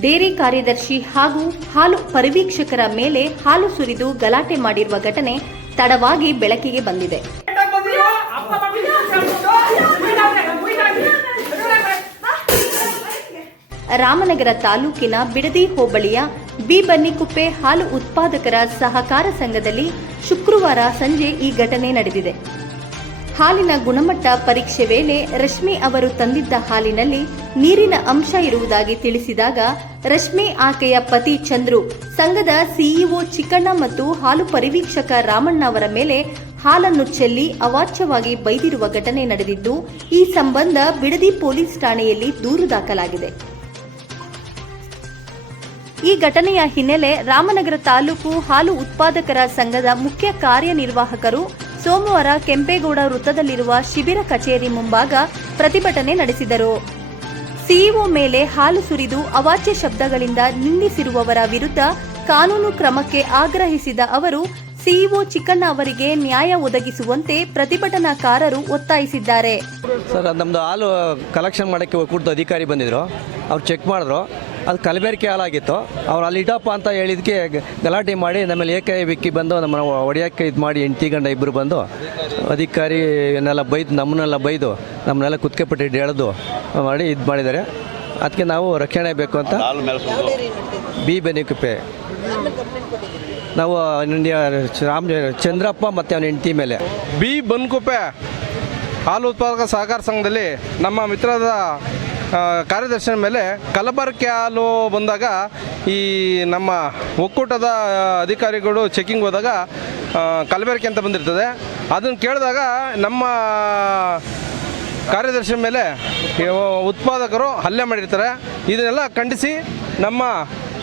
Dairy ಕಾರ್ಯದರ್ಶಿ ಹಾಗೂ ಹಾಲು ಪರಿವೀಕ್ಷಕರ ಮೇಲೆ ಹಾಲು ಸುರಿದು ಗಲಾಟೆ ಮಾಡಿರುವ ಘಟನೆ ತಡವಾಗಿ ಬೆಳಕಿಗೆ ಬಂದಿದೆ. ರಾಮನಗರ ತಾಲೂಕಿನ ಬಿಡದಿ ಹೋಬಳಿಯ ಬಿ.ಬನ್ನಿಕುಪ್ಪೆ ಹಾಲು ಉತ್ಪಾದಕರ ಸಹಕಾರ ಸಂಘದಲ್ಲಿ ಶುಕ್ರವಾರ ಸಂಜೆ ಈ ಘಟನೆ ನಡೆದಿದೆ. ಹಾಲಿನ ಗುಣಮಟ್ಟ ಪರೀಕ್ಷೆ ವೇಳೆ ರಶ್ಮಿ ಅವರು ತಂದಿದ್ದ ಹಾಲಿನಲ್ಲಿ ನೀರಿನ ಅಂಶ ಇರುವುದಾಗಿ ತಿಳಿಸಿದಾಗ ರಶ್ಮಿ ಆಕೆಯ ಪತಿ ಚಂದ್ರು, ಸಂಘದ ಸಿಇಒ ಚಿಕ್ಕಣ್ಣ ಮತ್ತು ಹಾಲು ಪರಿವೀಕ್ಷಕ ರಾಮಣ್ಣ ಅವರ ಮೇಲೆ ಹಾಲನ್ನು ಚೆಲ್ಲಿ ಅವಾಚ್ಯವಾಗಿ ಬೈದಿರುವ ಘಟನೆ ನಡೆದಿದ್ದು, ಈ ಸಂಬಂಧ ಬಿಡದಿ ಪೊಲೀಸ್ ಠಾಣೆಯಲ್ಲಿ ದೂರು ದಾಖಲಾಗಿದೆ. ಈ ಘಟನೆಯ ಹಿನ್ನೆಲೆ ರಾಮನಗರ ತಾಲೂಕು ಹಾಲು ಉತ್ಪಾದಕರ ಸಂಘದ ಮುಖ್ಯ ಕಾರ್ಯನಿರ್ವಾಹಕರು ಸೋಮವಾರ ಕೆಂಪೇಗೌಡ ವೃತ್ತದಲ್ಲಿರುವ ಶಿಬಿರ ಕಚೇರಿ ಮುಂಭಾಗ ಪ್ರತಿಭಟನೆ ನಡೆಸಿದರು. ಸಿಇಒ ಮೇಲೆ ಹಾಲು ಸುರಿದು ಅವಾಚ್ಯ ಶಬ್ದಗಳಿಂದ ನಿಂದಿಸಿರುವವರ ವಿರುದ್ಧ ಕಾನೂನು ಕ್ರಮಕ್ಕೆ ಆಗ್ರಹಿಸಿದ ಅವರು ಸಿಇಒ ಚಿಕ್ಕಣ್ಣ ಅವರಿಗೆ ನ್ಯಾಯ ಒದಗಿಸುವಂತೆ ಪ್ರತಿಭಟನಾಕಾರರು ಒತ್ತಾಯಿಸಿದ್ದಾರೆ. ಸರ್, ನಮ್ಮದು ಹಾಲು ಕಲೆಕ್ಷನ್ ಮಾಡೋಕ್ಕೆ ಒಕ್ಕೂಟದ ಅಧಿಕಾರಿ ಬಂದಿದ್ರು. ಅವ್ರು ಚೆಕ್ ಮಾಡಿದ್ರು, ಅದು ಕಲಬೆರಕೆ ಹಾಲಾಗಿತ್ತು. ಅವ್ರು ಅಲ್ಲಿ ಇಡಪ್ಪ ಅಂತ ಹೇಳಿದಕ್ಕೆ ಗಲಾಟೆ ಮಾಡಿ ನಮ್ಮಲ್ಲಿ ಏಕಾಏಕಿ ಬಂದು ನಮ್ಮನ್ನು ಹೊಡೆಯೋಕ್ಕೆ ಇದು ಮಾಡಿ ಹೆಂಡತಿ ಗಂಡ ಇಬ್ಬರು ಬಂದು ಅಧಿಕಾರಿನೆಲ್ಲ ಬೈದು ನಮ್ಮನ್ನೆಲ್ಲ ಕುತ್ಕೆಪಟ್ಟು ಎಳೆದು ಮಾಡಿ ಇದು ಮಾಡಿದ್ದಾರೆ. ಅದಕ್ಕೆ ನಾವು ರಕ್ಷಣೆ ಬೇಕು ಅಂತ ಬಿ.ಬನ್ನಿಕುಪ್ಪೆ ನಾವು ಚಂದ್ರಪ್ಪ ಮತ್ತು ಅವನ ಹೆಂಡತಿ ಮೇಲೆ ಬಿ.ಬನ್ನಿಕುಪ್ಪೆ ಹಾಲು ಉತ್ಪಾದಕ ಸಹಕಾರ ಸಂಘದಲ್ಲಿ ನಮ್ಮ ಮಿತ್ರದ ಕಾರ್ಯದರ್ಶಿಯ ಮೇಲೆ ಕಲಬೆರಕೆ ಹಾಲು ಬಂದಾಗ ಈ ನಮ್ಮ ಒಕ್ಕೂಟದ ಅಧಿಕಾರಿಗಳು ಚೆಕಿಂಗ್ ಹೋದಾಗ ಕಲಬೆರಕೆ ಅಂತ ಬಂದಿರ್ತದೆ. ಅದನ್ನು ಕೇಳಿದಾಗ ನಮ್ಮ ಕಾರ್ಯದರ್ಶಿ ಮೇಲೆ ಉತ್ಪಾದಕರು ಹಲ್ಲೆ ಮಾಡಿರ್ತಾರೆ. ಇದನ್ನೆಲ್ಲ ಖಂಡಿಸಿ ನಮ್ಮ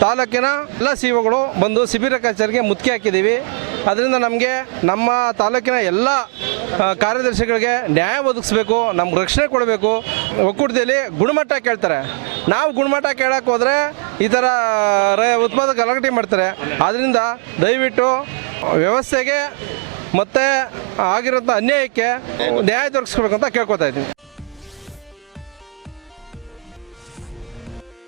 ತಾಲೂಕಿನ ಎಲ್ಲ ಸಿಇಒಗಳು ಬಂದು ಶಿಬಿರ ಕಚೇರಿಗೆ ಮುತ್ತಿಗೆ ಹಾಕಿದ್ದೀವಿ. ಅದರಿಂದ ನಮಗೆ ನಮ್ಮ ತಾಲೂಕಿನ ಎಲ್ಲ ಕಾರ್ಯದರ್ಶಿಗಳಿಗೆ ನ್ಯಾಯ ಒದಗಿಸ್ಬೇಕು, ನಮ್ಗೆ ರಕ್ಷಣೆ ಕೊಡಬೇಕು. ಒಕ್ಕೂಟದಲ್ಲಿ ಗುಣಮಟ್ಟ ಕೇಳ್ತಾರೆ. ನಾವು ಗುಣಮಟ್ಟ ಕೇಳಕ್ಕೆ ಹೋದರೆ ಈ ಥರ ಉತ್ಪಾದಕ ಗಲಾಟೆ ಮಾಡ್ತಾರೆ. ಆದ್ದರಿಂದ ದಯವಿಟ್ಟು ವ್ಯವಸ್ಥೆಗೆ ಮತ್ತು ಆಗಿರೋಂಥ ಅನ್ಯಾಯಕ್ಕೆ ನ್ಯಾಯ ದೊರಕಿಸ್ಬೇಕು ಅಂತ ಕೇಳ್ಕೊತಾ ಇದ್ದೀನಿ.